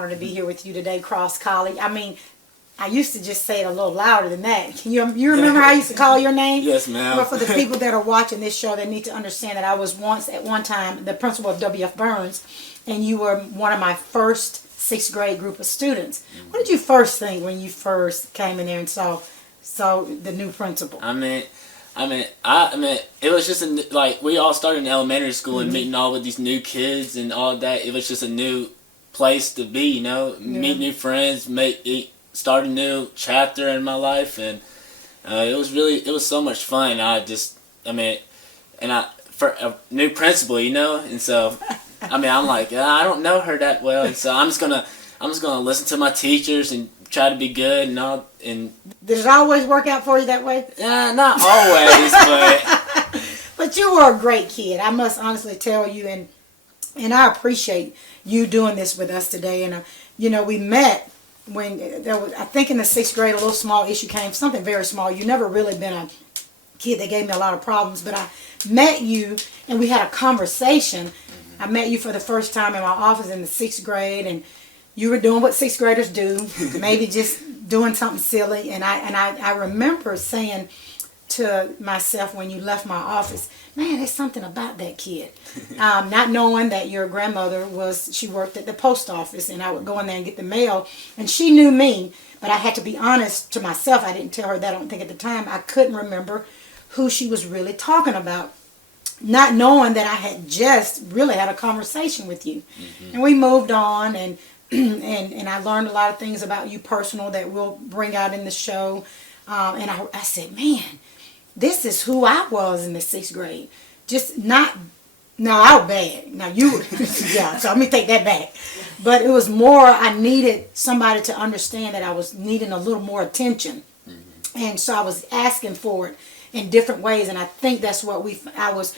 honor to be here with you today, Kross colleague. I mean, I used to just say it a little louder than that. Can you remember how I used to call your name? Yes, ma'am. But for the people that are watching this show, they need to understand that I was once, at one time, the principal of W.F. Burns, and you were one of my first 6th grade group of students. What did you first think when you first came in there and saw the new principal? I mean, it was just like we all started in elementary school and meeting all with these new kids and all that. It was just a new place to be, you know, meet new friends, start a new chapter in my life, and it was so much fun. For a new principal, you know, and so I'm like, I don't know her that well, and so I'm just gonna listen to my teachers and try to be good and all. And did it always work out for you that way? Not always, but but you were a great kid. I must honestly tell you, and I appreciate you doing this with us today. And you know, we met when there was, I think in the 6th grade, a little small issue came, something very small. You never really been a kid that gave me a lot of problems, but I met you and we had a conversation. I met you for the first time in my office in the 6th grade, and you were doing what 6th graders do, maybe just doing something silly. And I remember saying to myself when you left my office, man, there's something about that kid. Not knowing that your grandmother she worked at the post office, and I would go in there and get the mail, and she knew me, but I had to be honest to myself. I didn't tell her that, I don't think at the time. I couldn't remember who she was really talking about, not knowing that I had just really had a conversation with you. And we moved on, and I learned a lot of things about you personal that we'll bring out in the show. And I said, man, this is who I was in the 6th grade. Just not, no, I was bad. Now you, yeah, so let me take that back. But it was more, I needed somebody to understand that I was needing a little more attention. And so I was asking for it in different ways. And I think that's what I was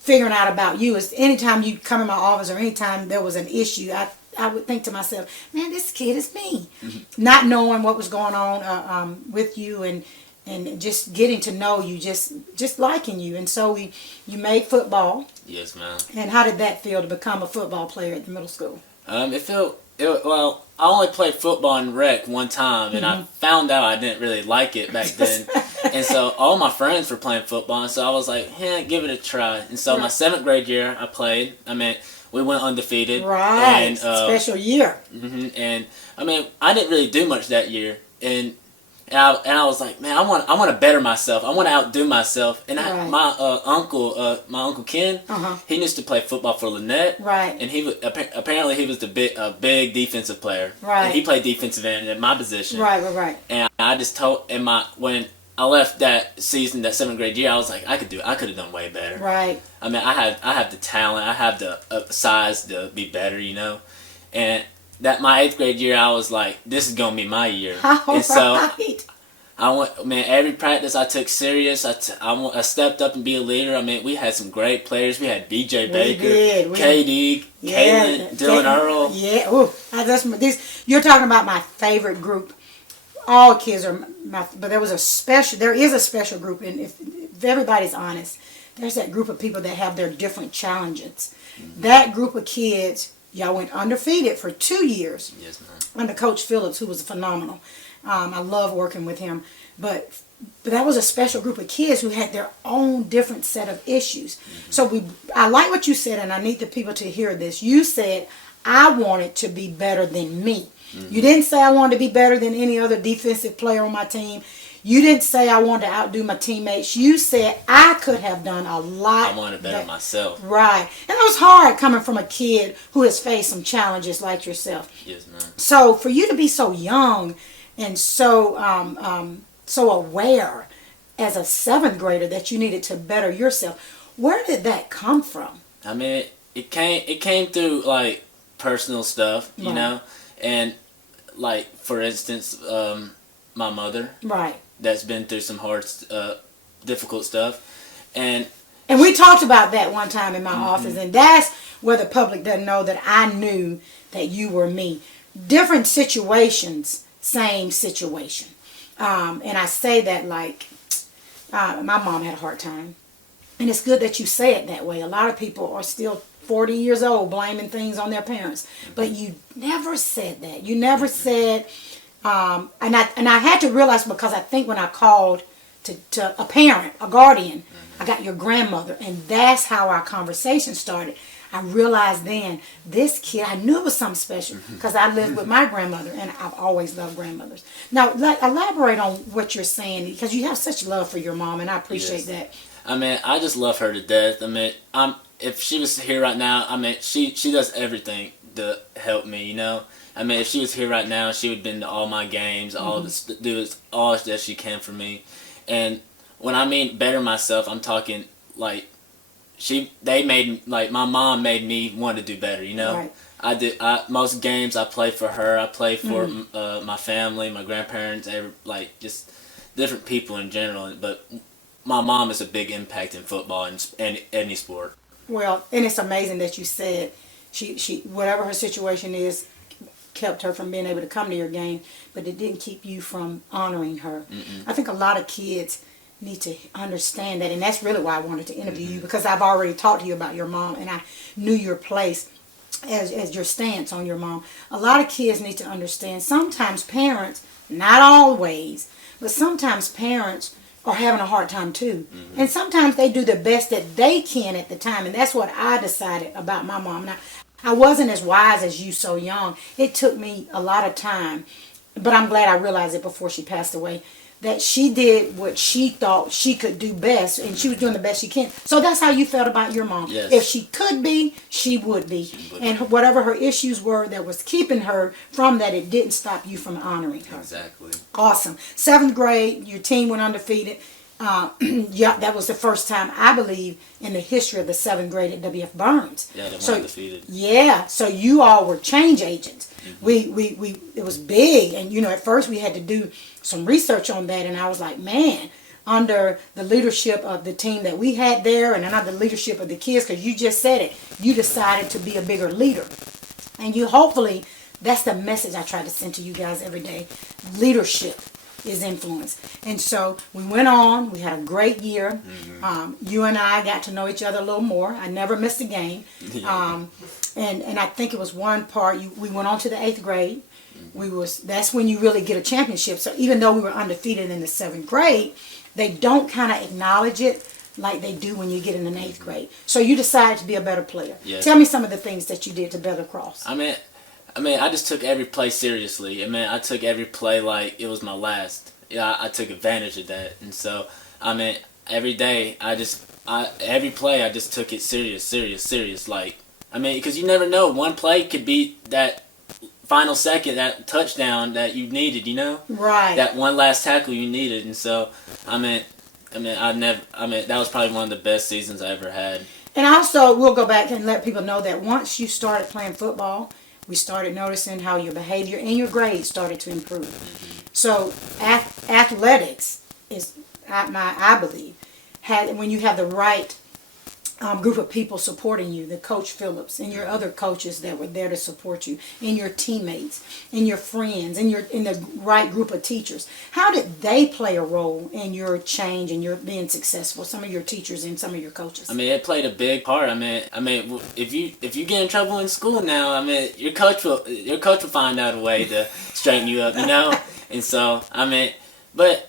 figuring out about you, is anytime you come in my office or anytime there was an issue, I would think to myself, man, this kid is me. Not knowing what was going on with you, and just getting to know you, just liking you. And so you made football. Yes, ma'am. And how did that feel to become a football player at the middle school? Well, I only played football in rec one time, and I found out I didn't really like it back then. And so all my friends were playing football, and so I was like, give it a try. And so my 7th grade year, I played. We went undefeated. Right, and, special year. And I didn't really do much that year, and I was like, man, I want to better myself. I want to outdo myself. And my uncle Ken, he used to play football for Lynette. Right. And he was apparently he was a big defensive player. Right. And he played defensive end at my position. Right. And I just told when I left that season, that 7th grade year, I was like, I could have done way better. Right. I have the talent, I have the size to be better, you know. And that my 8th grade year, I was like, this is gonna be my year. And so I went, man, every practice I took serious. I stepped up and be a leader. We had some great players. We had DJ Baker, KD, Caitlin, Dylan Earl. Yeah, you're talking about my favorite group. All kids are but there is a special group, and if everybody's honest, there's that group of people that have their different challenges. That group of kids, y'all went undefeated for 2 years. Yes, ma'am. Under Coach Phillips, who was phenomenal. I love working with him, but that was a special group of kids who had their own different set of issues. So I like what you said, and I need the people to hear this. You said, I wanted to be better than me. You didn't say I wanted to be better than any other defensive player on my team. You didn't say I wanted to outdo my teammates. You said I could have done a lot. I wanted to better myself. Right. And it was hard coming from a kid who has faced some challenges like yourself. Yes, ma'am. So for you to be so young and so aware as a 7th grader that you needed to better yourself, where did that come from? It came through like personal stuff, you know, and like for instance, my mother, right, that's been through some hard, difficult stuff, and we talked about that one time in my office, and that's where the public doesn't know that I knew that you were me. Different situations, same situation, and I say that like my mom had a hard time, and it's good that you say it that way. A lot of people are still 40 years old blaming things on their parents. But you never said that. You never said, and I had to realize, because I think when I called to a parent, a guardian, I got your grandmother, and that's how our conversation started. I realized then, this kid, I knew it was something special because I lived with my grandmother, and I've always loved grandmothers. Now, elaborate on what you're saying, because you have such love for your mom, and I appreciate that. I mean, I just love her to death. I mean, if she was here right now, I mean, she does everything to help me, you know? I mean, if she was here right now, she would have been to all my games, do all that she can for me. And when I mean better myself, I'm talking, like, my mom made me want to do better, you know? Right. Most games I play for her. I play for my family, my grandparents, just different people in general. But my mom is a big impact in football and any sport. Well, and it's amazing that you said she whatever her situation is, kept her from being able to come to your game, but it didn't keep you from honoring her. I think a lot of kids need to understand that, and that's really why I wanted to interview you, because I've already talked to you about your mom, and I knew your place as your stance on your mom. A lot of kids need to understand, sometimes parents, not always, but sometimes parents are having a hard time too. And sometimes they do the best that they can at the time, and that's what I decided about my mom. Now, I wasn't as wise as you so young. It took me a lot of time, but I'm glad I realized it before she passed away, that she did what she thought she could do best, and she was doing the best she can. So that's how you felt about your mom. Yes. If she could be, she would be. And whatever her issues were that was keeping her from that, it didn't stop you from honoring her. Exactly. Awesome. 7th grade, your team went undefeated. Yeah, that was the first time, I believe, in the history of the 7th grade at W.F. Burns. Yeah, they went undefeated. Yeah, so you all were change agents. It was big, and at first we had to do some research on that, and I was like, man, under the leadership of the team that we had there, and under the leadership of the kids, because you just said it, you decided to be a bigger leader. And hopefully, that's the message I try to send to you guys every day. Leadership is influence. And so we went on. We had a great year. You and I got to know each other a little more. I never missed a game. And I think it was one part. We went on to the 8th grade. That's when you really get a championship. So even though we were undefeated in the 7th grade, they don't kind of acknowledge it like they do when you get in the 8th grade. So you decided to be a better player. Yes. Tell me some of the things that you did to better Kross. I mean, I just took every play seriously. I mean, I took every play like it was my last. Yeah, I took advantage of that. And so, I mean, every day, every play, I just took it serious. Like, I mean, because you never know. One play could be that final second, that touchdown that you needed, Right. That one last tackle you needed. And so, I mean, that was probably one of the best seasons I ever had. And also, we'll go back and let people know that once you started playing football, we started noticing how your behavior and your grades started to improve. So athletics is, I believe, when you have the right group of people supporting you, the Coach Phillips and your other coaches that were there to support you, and your teammates, and your friends, and in the right group of teachers. How did they play a role in your change and your being successful? Some of your teachers and some of your coaches. I mean, it played a big part. I mean, if you get in trouble in school now, I mean, your coach will find out a way to straighten you up, And so, I mean, but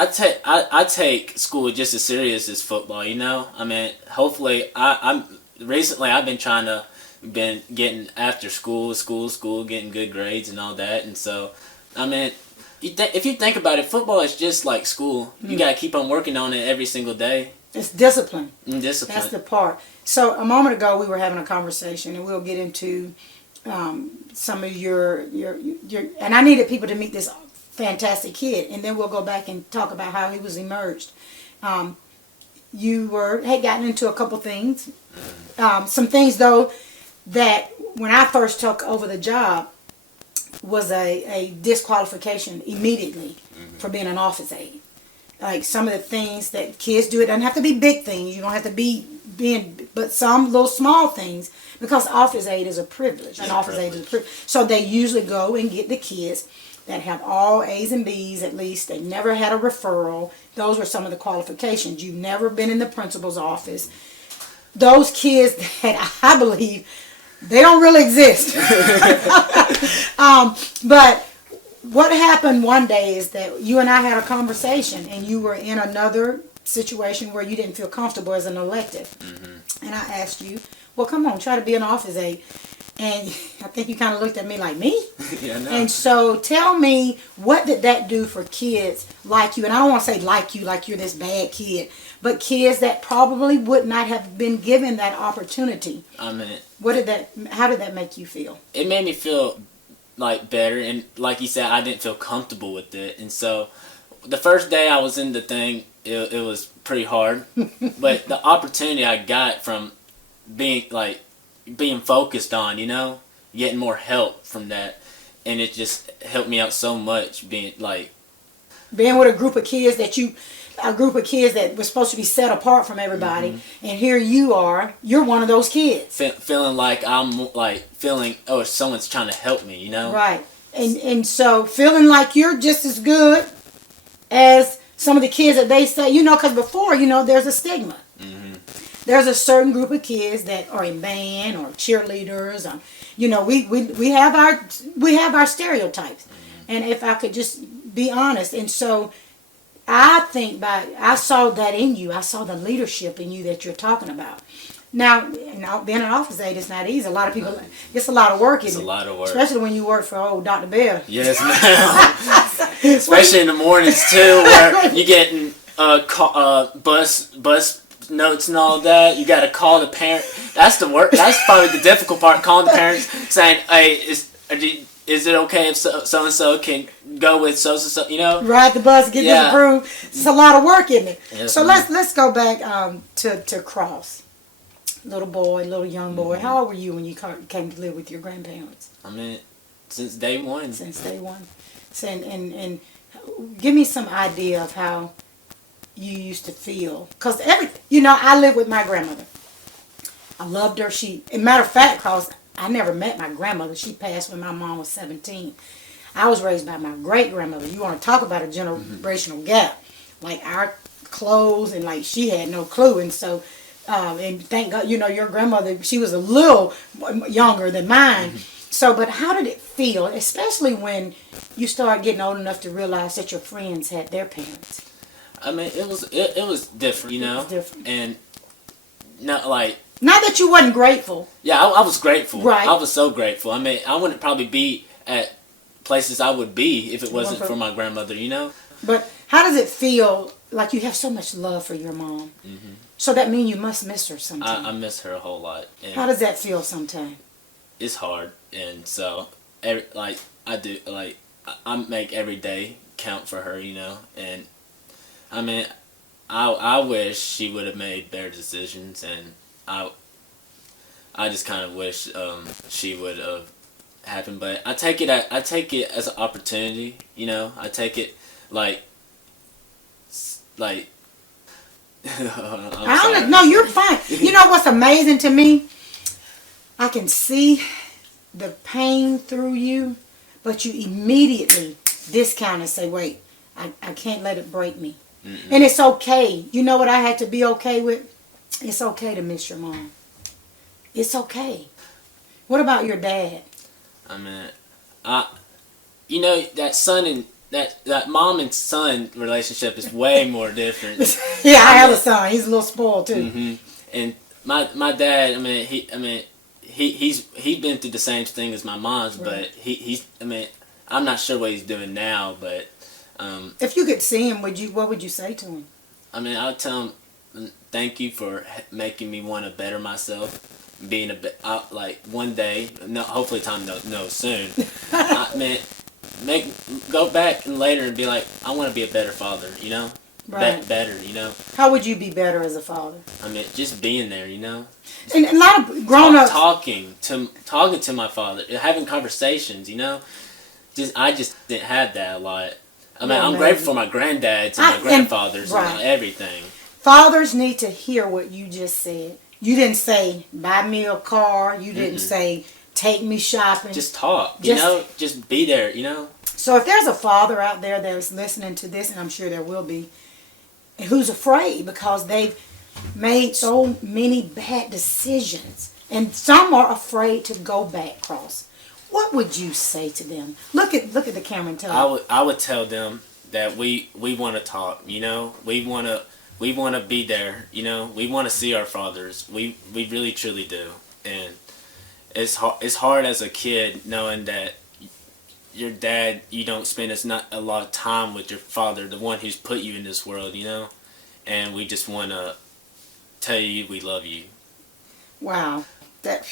I take school just as serious as football, I mean, hopefully, recently I've been getting after school, getting good grades and all that, and so, I mean, if you think about it, football is just like school. You gotta keep on working on it every single day. It's discipline. Discipline. That's the part. So a moment ago we were having a conversation, and we'll get into some of your and I needed people to meet this fantastic kid, and then we'll go back and talk about how he was emerged. You had gotten into a couple things, some things though that when I first took over the job was a disqualification immediately for being an office aide. Like some of the things that kids do, it doesn't have to be big things. You don't have to be but some little small things, because office aide is a privilege. An office aide is a privilege. So they usually go and get the kids that have all A's and B's at least. They never had a referral. Those were some of the qualifications. You've never been in the principal's office. those kids that I believe they don't really exist. But what happened one day is that you and I had a conversation, and you were in another situation where you didn't feel comfortable as an elected. Mm-hmm. And I asked you, well, come on, try to be an office aide. And I think you kind of looked at me like, me? Yeah, no. And so tell me, what did that do for kids like you? And I don't want to say like you, like you're this bad kid, but kids that probably would not have been given that opportunity. I mean, how did that make you feel? It made me feel like better, and like you said, I didn't feel comfortable with it. And so the first day I was in the thing, it was pretty hard. But the opportunity I got from being focused on, getting more help from that, and it just helped me out so much. Being with a group of kids that was supposed to be set apart from everybody, mm-hmm. and here you're one of those kids. Feeling like oh, someone's trying to help me, Right, and so feeling like you're just as good as some of the kids that they say, because before, there's a stigma. Mm-hmm. There's a certain group of kids that are in band or cheerleaders. We have our stereotypes, mm-hmm. and if I could just be honest, and so I think I saw that in you. I saw the leadership in you that you're talking about. Now, being an office aide is not easy. A lot of people, it's a lot of work. It's a lot of work, especially when you work for old Dr. Bell. Yes, ma'am. Especially in the mornings too, where you getting bus notes and all that. You got to call the parent. That's the work. That's probably the difficult part. Calling the parents, saying, "Hey, is it okay if so and so can go with so? Ride the bus, get this approved. It's a lot of work, isn't it? Yes, so let's go back to Kross. Little young boy. Mm-hmm. How old were you when you came to live with your grandparents? I mean, since day one. Since day one. So, and give me some idea of how you used to feel. Because I lived with my grandmother. I loved her. As a matter of fact, Kross, I never met my grandmother. She passed when my mom was 17. I was raised by my great-grandmother. You want to talk about a generational gap. Like our clothes, and like she had no clue. And so, and thank God, your grandmother, she was a little younger than mine. Mm-hmm. So, but how did it feel, especially when you start getting old enough to realize that your friends had their parents? I mean, it was different, It was different. And not that you wasn't grateful. Yeah, I was grateful. Right. I was so grateful. I mean, I wouldn't probably be at places I would be if it wasn't for my grandmother, But how does it feel like you have so much love for your mom? Mm-hmm. So that means you must miss her sometimes. I miss her a whole lot. And how does that feel sometimes? It's hard, and so I make every day count for her, and I mean, I wish she would have made better decisions, and I just kind of wish she would have happened. But I take it as an opportunity, I take it like no, you're fine. You know what's amazing to me? I can see the pain through you, but you immediately discount and say, wait, I can't let it break me. Mm-mm. And it's okay. You know what I had to be okay with? It's okay to miss your mom. It's okay. What about your dad? I mean, that son and that mom and son relationship is way more different. Yeah, I have a son. He's a little spoiled too. Mm-hmm. And my dad, he's been through the same thing as my mom's, right. But I'm not sure what he's doing now, but if you could see him, what would you say to him? I would tell him, thank you for making me want to better myself. Being one day, hopefully time knows soon. Go back and later and be like, I want to be a better father, Right. Better, How would you be better as a father? Just being there, And a lot of grown-ups talking to my father, having conversations, I just didn't have that a lot. I'm grateful for my granddads and my grandfathers and everything. Fathers need to hear what you just said. You didn't say, buy me a car. You didn't say, take me shopping. Just talk, just be there, So if there's a father out there that's listening to this, and I'm sure there will be, who's afraid because they've made so many bad decisions, and some are afraid to go back, Kross. What would you say to them? Look at the camera and tell them. I would tell them that we want to talk. You know, we want to be there. You know, we want to see our fathers. We really truly do. And it's hard as a kid knowing that your dad, you don't spend not a lot of time with your father, the one who's put you in this world. You know, and we just want to tell you we love you. Wow, that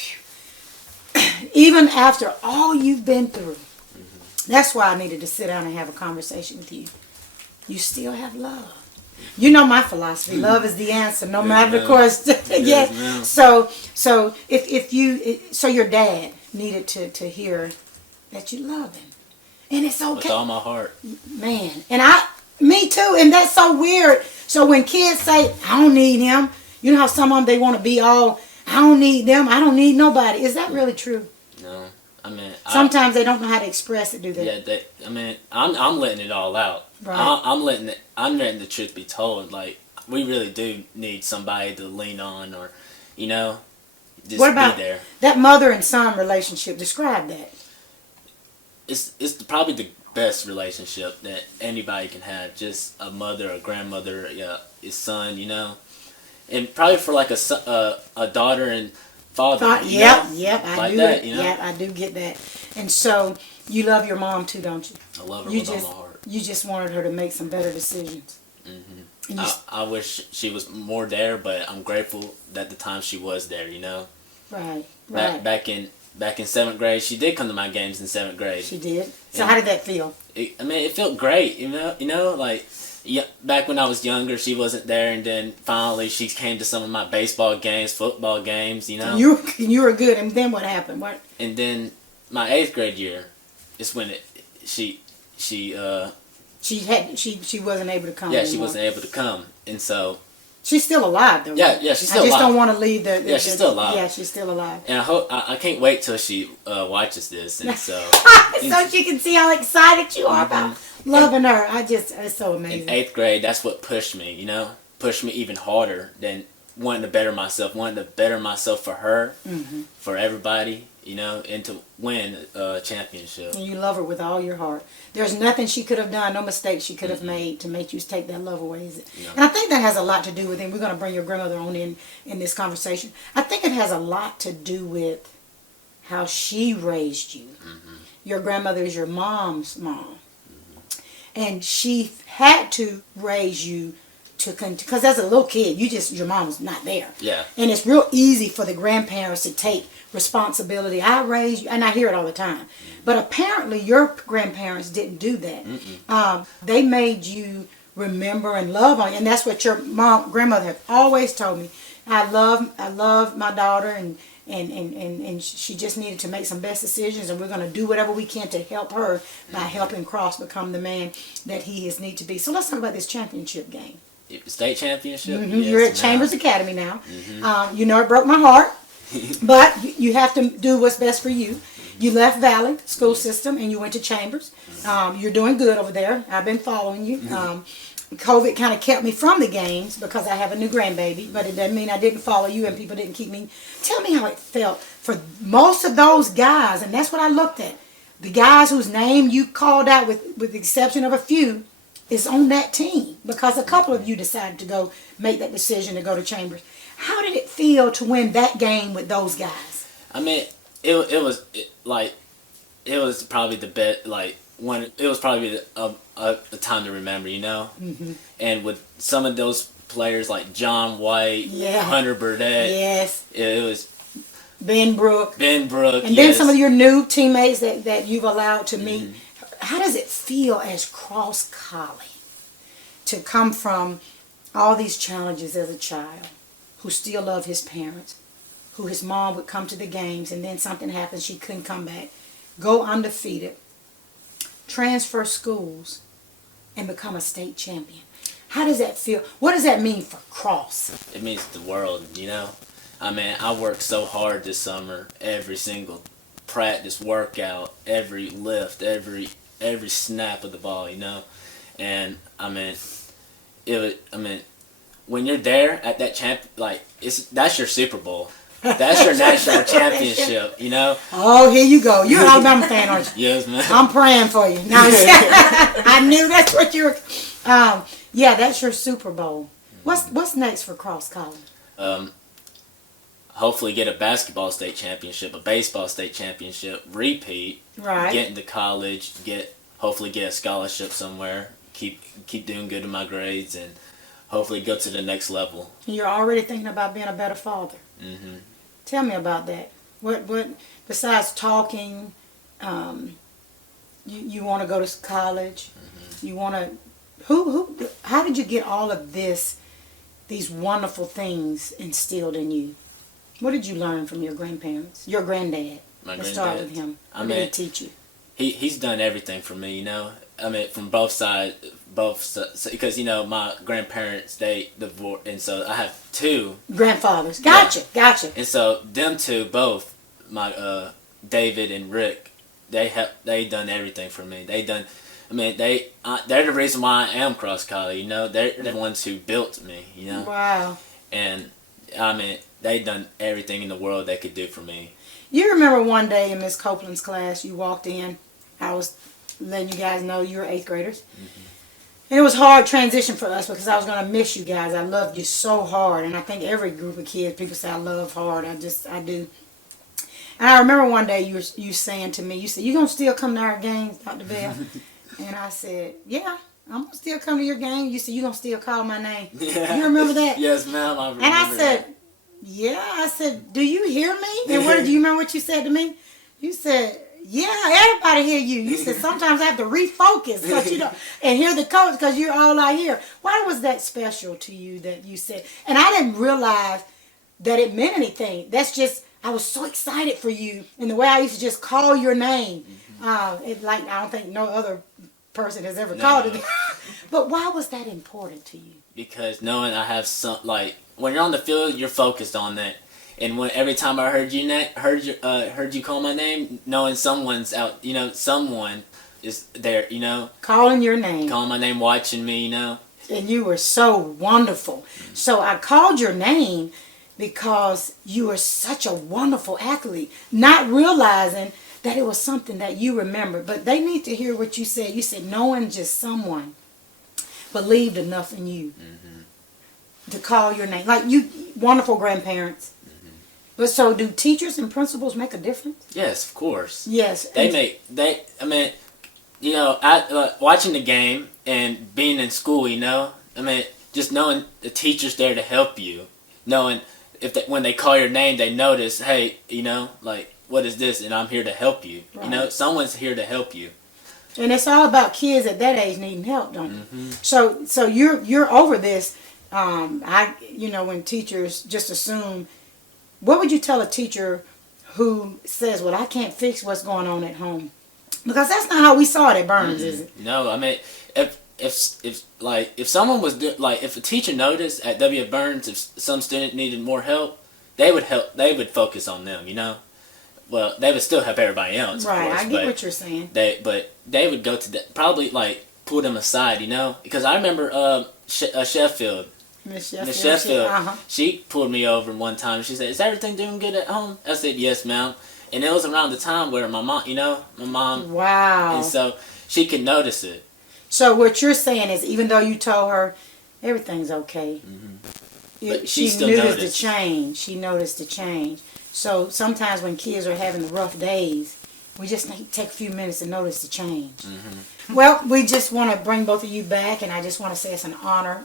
even after all you've been through, that's why I needed to sit down and have a conversation with you. You still have love. You know my philosophy. Love is the answer, no matter the question. Yeah. So so your dad needed to hear that you love him, and it's okay. With all my heart, man. And me too. And that's so weird. So when kids say, "I don't need him," you know how some of them they want to be all, "I don't need them. I don't need nobody." Is that really true? No. I mean, sometimes they don't know how to express it, do they? Yeah, I mean, I'm letting it all out. Right. I'm letting the truth be told. Like, we really do need somebody to lean on, or, you know, just what about be there. That mother and son relationship? Describe that. It's probably the best relationship that anybody can have. Just a mother, a grandmother, his son, you know, and probably for like a daughter and father. Yep, I do that, you know? Yep, I do get that. And so you love your mom too, don't you? I love her with all my heart. You just wanted her to make some better decisions. Mm-hmm. I wish she was more there, but I'm grateful that the time she was there. You know. Right. Back in 7th grade, she did come to my games in 7th grade. She did. So how did that feel? It felt great. You know, like. Yeah, back when I was younger, she wasn't there, and then finally she came to some of my baseball games, football games. You know, you were good, and then what happened? What? And then my 8th grade year is when she wasn't able to come. Yeah, anymore. she wasn't able to come, and so she's still alive though. Yeah, she's still alive. I just don't want to leave the. Yeah, she's still alive. Yeah, she's still alive. And I can't wait till she watches this, and so so she can see how excited you are about loving her. It's so amazing. In 8th grade, that's what pushed me. You know, pushed me even harder than wanting to better myself for her, for everybody. You know, and to win a championship. And you love her with all your heart. There's nothing she could have done, no mistake she could have made to make you take that love away. No. And I think that has a lot to do with it. We're going to bring your grandmother on in this conversation. I think it has a lot to do with how she raised you. Your grandmother is your mom's mom. And she had to raise you because as a little kid, your mom was not there. Yeah. And it's real easy for the grandparents to take responsibility. I raised you, and I hear it all the time. But apparently your grandparents didn't do that. They made you remember and love on you, and that's what your grandmother had always told me. I love my daughter, and she just needed to make some best decisions, and we're going to do whatever we can to help her by helping Kross become the man that he is need to be. So let's talk about this championship game. State championship? Yes, you're at Chambers Academy now. You know it broke my heart, but you have to do what's best for you. You left Valley school system and you went to Chambers. You're doing good over there. I've been following you. COVID kind of kept me from the games because I have a new grandbaby, but it doesn't mean I didn't follow you and people didn't keep me. Tell me how it felt for most of those guys, and that's what I looked at. The guys whose name you called out with the exception of a few, is on that team because a couple of you decided to make that decision to go to Chambers. How did it feel to win that game with those guys? I mean, it was probably the best. Like it was probably a time to remember, you know. And with some of those players like John White, Hunter Burdett, it was Ben Brook, and then some of your new teammates that you've allowed to meet. How does it feel as Kross Collie to come from all these challenges as a child, who still loved his parents, who his mom would come to the games and then something happened, she couldn't come back, go undefeated, transfer schools, and become a state champion? How does that feel? What does that mean for Kross? It means the world, you know. I mean, I worked so hard this summer, every single practice, workout, every lift, every snap of the ball, you know. And I mean, when you're there at that that's your Super Bowl. That's your national championship, you know? Oh, here you go. You're an Alabama fan, aren't you? Yes, man. I'm praying for you. No, I knew that's what you were. Yeah, that's your Super Bowl. What's next for Kross College? Hopefully get a basketball state championship, a baseball state championship, repeat, right? Get into college, hopefully get a scholarship somewhere, keep doing good in my grades, and hopefully go to the next level. You're already thinking about being a better father. Mm-hmm. Tell me about that. What besides talking, you want to go to college? Mm-hmm. You want to how did you get all of these wonderful things instilled in you? What did you learn from your grandparents? Your granddad? Let's start with him. What did he teach you? He's done everything for me, you know. I mean, from both sides, because, you know, my grandparents, they divorced, and so I have two. Grandfathers. Gotcha. And so them two, both, my David and Rick, they done everything for me. They're the reason why I am Kross College, you know. They're the ones who built me, you know. Wow. And, I mean, they done everything in the world they could do for me. You remember one day in Miss Copeland's class, you walked in. I was letting you guys know you were 8th graders. Mm-hmm. And it was a hard transition for us because I was going to miss you guys. I loved you so hard. And I think every group of kids, people say I love hard. I do. And I remember one day you saying to me, you said, you going to still come to our games, Dr. Bell? And I said, yeah, I'm going to still come to your game. You said, you going to still call my name. Yeah. You remember that? Yes, ma'am. I remember. And I said, yeah. I said, do you hear me? And do you remember what you said to me? You said, yeah, everybody hear you. You said sometimes I have to refocus and hear the coach because you're all I hear. Why was that special to you that you said? And I didn't realize that it meant anything. That's just, I was so excited for you and the way I used to just call your name. Mm-hmm. I don't think no other person has ever called it. But why was that important to you? Because knowing I have when you're on the field, you're focused on that. And every time I heard you call my name, knowing someone's out, you know, someone is there, you know, calling your name, calling my name, watching me, you know. And you were so wonderful. Mm-hmm. So I called your name because you were such a wonderful athlete, not realizing that it was something that you remembered. But they need to hear what you said. You said knowing just someone believed enough in you to call your name. Like you, wonderful grandparents. But so do teachers and principals make a difference? Yes, of course. Yes. You know, watching the game and being in school, you know, I mean, just knowing the teacher's there to help you, knowing when they call your name, they notice, hey, you know, like, what is this? And I'm here to help you. Right. You know, someone's here to help you. And it's all about kids at that age needing help, don't it? Mm-hmm. So you're over this. When teachers just assume. What would you tell a teacher who says, well, I can't fix what's going on at home? Because that's not how we saw it at Burns, is it? No, I mean, if someone was, if a teacher noticed at W.F. Burns if some student needed more help, they would focus on them, you know? Well, they would still help everybody else, right, of course. I get what you're saying. They would go to probably, pull them aside, you know? Because I remember Sheffield. Miss Sheffield, she pulled me over one time. She said, is everything doing good at home? I said, yes, ma'am. And it was around the time where my mom. Wow. And so she could notice it. So what you're saying is even though you told her everything's okay, she noticed the change. She noticed the change. So sometimes when kids are having the rough days, we just need to take a few minutes to notice the change. Mm-hmm. Well, we just want to bring both of you back, and I just want to say it's an honor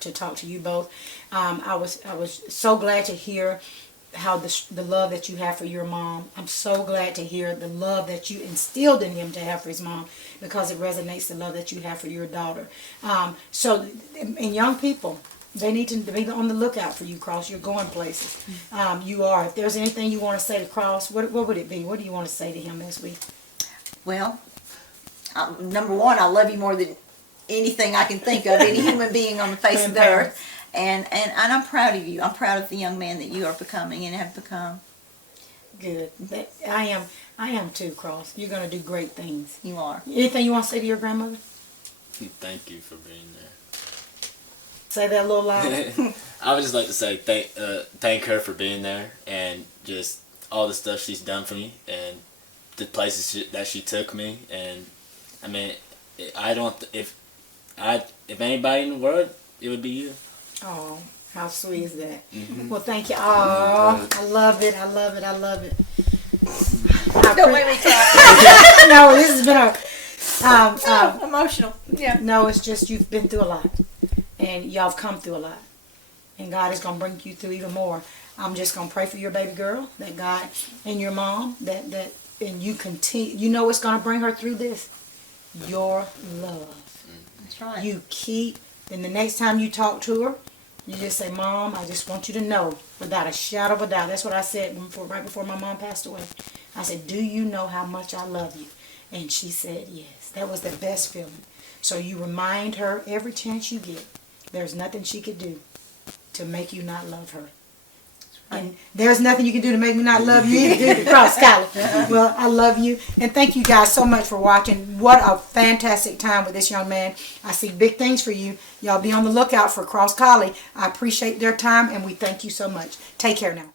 to talk to you both. I was so glad to hear how the love that you have for your mom. I'm so glad to hear the love that you instilled in him to have for his mom, because it resonates the love that you have for your daughter. And young people, they need to be on the lookout for you, Kross. You're going places. You are. If there's anything you want to say to Kross, what would it be? What do you want to say to him this week? Well, number one, I love you more than anything I can think of, any human being on the face of the earth. And I'm proud of you. I'm proud of the young man that you are becoming and have become. Good. I am too, Kross. You're going to do great things. You are. Anything you want to say to your grandmother? Thank you for being there. Say that a little louder. I would just like to say thank her for being there and just all the stuff she's done for me and the places that she took me. And I mean, I don't if anybody in the world, it would be you. Oh, how sweet is that? Mm-hmm. Well, thank you. Oh, I love it. I love it. I love it. Don't make me cry. No, this has been Emotional. Yeah. no, it's just you've been through a lot. And y'all have come through a lot. And God is going to bring you through even more. I'm just going to pray for your baby girl, that God, and your mom, that and you continue. You know what's going to bring her through this? Your love. That's right. You keep, and the next time you talk to her, you just say, Mom, I just want you to know, without a shadow of a doubt. That's what I said right before my mom passed away. I said, do you know how much I love you? And she said, yes. That was the best feeling. So you remind her every chance you get. There's nothing she could do to make you not love her. And there's nothing you can do to make me not love you either, Kross, Skylar. Well, I love you. And thank you guys so much for watching. What a fantastic time with this young man. I see big things for you. Y'all be on the lookout for Kross Collie. I appreciate their time, and we thank you so much. Take care now.